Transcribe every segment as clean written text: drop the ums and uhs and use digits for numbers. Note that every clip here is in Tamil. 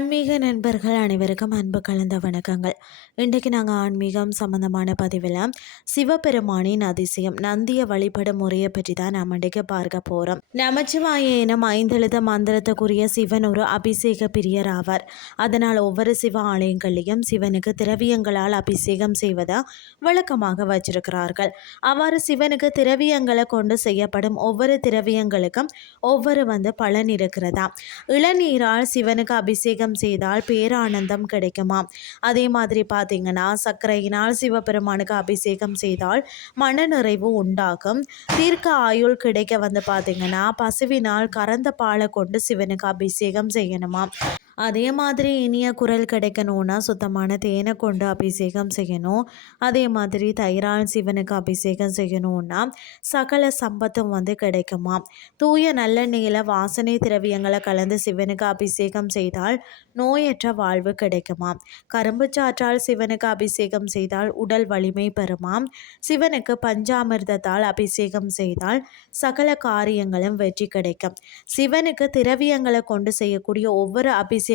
ஆன்மீக நண்பர்கள் அனைவருக்கும் அன்பு கலந்த வணக்கங்கள். இன்றைக்கு நாங்கள் ஆன்மீகம் சம்பந்தமான பதிவில் சிவபெருமானின் அதிசயம் நந்திய வழிபடும் முறையை பற்றி தான் நாம் இன்றைக்கு பார்க்க போகிறோம். நமச்சிவாய எனும் 5 எழுத மந்திரத்துக்குரிய சிவன் ஒரு அபிஷேக பிரியர் ஆவார். அதனால் ஒவ்வொரு சிவ ஆலயங்களையும் சிவனுக்கு திரவியங்களால் அபிஷேகம் செய்வதை வழக்கமாக வச்சிருக்கிறார்கள். அவ்வாறு சிவனுக்கு திரவியங்களை கொண்டு செய்யப்படும் ஒவ்வொரு திரவியங்களுக்கும் ஒவ்வொரு பலன் இருக்கிறதா. இளநீரால் சிவனுக்கு அபிஷேகம் செய்தால் பேரானந்தம் கிடைக்குமா. அதே மாதிரி பார்த்தீங்கன்னா சர்க்கரையினால் சிவபெருமானுக்கு அபிஷேகம் செய்தால் மனநிறைவு உண்டாகும். தீர்க்க ஆயுள் கிடைக்க பார்த்தீங்கன்னா பசுவினால் கறந்த பாலை கொண்டு சிவனுக்கு அபிஷேகம் செய்யணுமா. அதே மாதிரி இனிய குரல் கிடைக்கணும்னா சுத்தமான தேனை கொண்டு அபிஷேகம் செய்யணும். அதே மாதிரி தயிரால் சிவனுக்கு அபிஷேகம் செய்யணும்னா சகல சம்பத்தும் கிடைக்குமா. தூய நல்லெண்ணெயில் வாசனை திரவியங்களை கலந்து சிவனுக்கு அபிஷேகம் செய்தால் நோயற்ற வாழ்வு கிடைக்குமா. கரும்பு சாற்றால் சிவனுக்கு அபிஷேகம் செய்தால் உடல் வலிமை பெறுமாம். சிவனுக்கு பஞ்சாமிர்தத்தால் அபிஷேகம் செய்தால் சகல காரியங்களும் வெற்றி கிடைக்கும். சிவனுக்கு திரவியங்களை கொண்டு செய்யக்கூடிய ஒவ்வொரு அபிஷேகத்தின்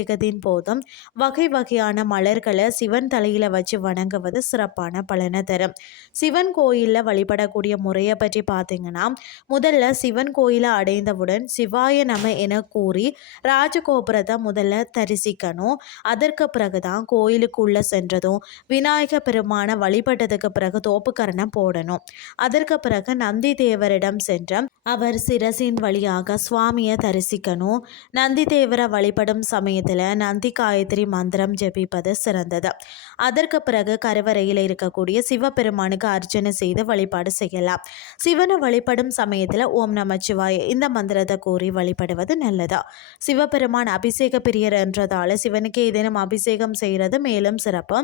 போதும் வகை வகையான மலர்களை சிவன் தலையில வச்சு வணங்குவது சிறப்பான பலனை தரும். சிவன் கோயிலில் வழிபடக்கூடிய முறையை பற்றி பார்த்தீங்கன்னா முதல்ல சிவன் கோயிலை அடைந்தவுடன் சிவாய நம என கூறி ராஜகோபுரத்தை முதல்ல தரிசிக்கணும். அதற்கு பிறகுதான் கோயிலுக்குள்ள சென்றதும் விநாயக பெருமான வழிபட்டதுக்கு பிறகு தோப்புக்கரணம் போடணும். அதற்கு பிறகு நந்தி தேவரிடம் சென்று அவர் சிரசின் வழியாக சுவாமியை தரிசிக்கணும். நந்தி தேவரை வழிபடும் சமயத்தில் நந்தி காயத்ரி மந்திரம் ஜெபிப்பது சிறந்தது. அதற்கு பிறகு கருவறையில் இருக்கக்கூடிய சிவபெருமானுக்கு அர்ச்சனை செய்து வழிபாடு செய்யலாம். சிவனை வழிபடும் சமயத்தில் ஓம் நமச்சிவாய இந்த மந்திரத்தை கூறி வழிபடுவது நல்லதா. சிவபெருமான் அபிஷேக பிரியர் என்றதால சிவனுக்கு ஏதேனும் அபிஷேகம் செய்கிறது மேலும் சிறப்பு.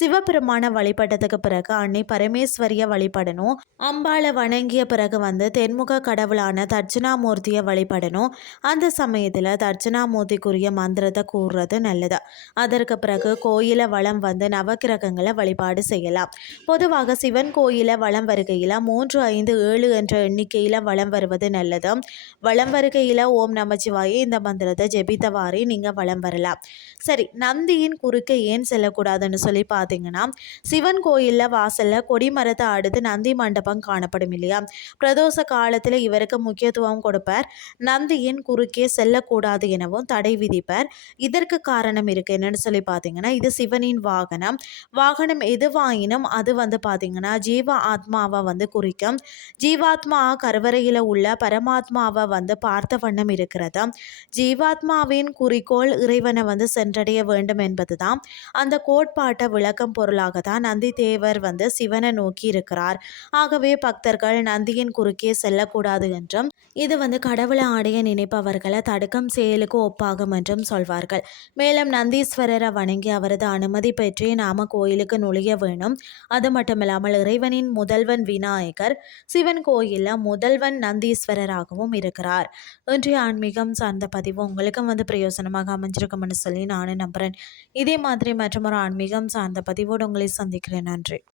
சிவபெருமான வழிபட்டதுக்கு பிறகு அன்னை பரமேஸ்வரியை வழிபடணும். அம்பாளை வணங்கிய பிறகு தென்முக கடவுளான தட்சிணாமூர்த்தியை வழிபடணும். அந்த சமயத்தில் தட்சிணாமூர்த்திக்குரிய மந்திரத்தை கூறுறது நல்லது. அதற்கு பிறகு கோயில வளம் நவக்கிரகங்களை வழிபாடு செய்யலாம். பொதுவாக சிவன் கோயில வளம் வருகையில் 3, 5, 7 என்ற எண்ணிக்கையில் வளம் வருவது நல்லது. வளம் வருகையில் ஓம் நமச்சிவாய இந்த மந்திரத்தை ஜெபித்தவாறே நீங்கள் வளம் வரலாம். சரி, நந்தியின் குறுக்கே ஏன் செல்லக்கூடாதுன்னு சொல்லி பார்த்தீங்கன்னா சிவன் கோயிலில் வாசலில் கொடிமரத்தை அடுத்து நந்தி மண்டபம் காணப்படும் இல்லையா. பிரதோஷ காலத்தில் இவருக்கு முக்கியத்துவம் கொடுப்பார். நந்தியின் குறுக்கே செல்லக்கூடாது எனவும் தடை விதிப்பார். இதற்கு காரணம் இருக்கு என்னன்னு சொல்லி பார்த்தீங்கன்னா இது சிவனின் வாகனம். வாகனம் எதுவாயினும் அது பார்த்தீங்கன்னா ஜீவ ஆத்மாவை குறிக்கும். ஜீவாத்மா கருவறையில் உள்ள பரமாத்மாவை பார்த்த வண்ணம் இருக்கிறது. ஜீவாத்மாவின் குறிக்கோள் இறைவனை சென்றடைய வேண்டும் என்பதுதான் அந்த கோட்பாட்டை விளக்கம் பொருளாக தான் நந்தி தேவர் சிவனை நோக்கி இருக்கிறார். ஆகவே பக்தர்கள் நந்தியின் குறுக்கே செல்லக்கூடாது என்றும் இது கடவுளை அடைய நினைப்பவர்களை தடுக்கும் செயலுக்கு ஒப்பாகும் என்றும் சொல்வார்கள். மேலும் நந்தீஸ்வரரை வணங்கி அவரது அனுமதி பெற்றே நாம கோயிலுக்கு நுழைய வேணும். அது மட்டுமில்லாமல் இறைவனின் முதல்வன் விநாயகர் சிவன் கோயிலில் முதல்வன் நந்தீஸ்வரராகவும் இருக்கிறார். இன்றைய ஆன்மீகம் சார்ந்த பதிவு உங்களுக்கும் பிரயோசனமாக அமைஞ்சிருக்கும்னு சொல்லி நானும் நம்புகிறேன். இதே மாதிரி மற்றும் ஒரு ஆன்மீகம் சார்ந்த பதிவோடு உங்களை சந்திக்கிறேன். நன்றி.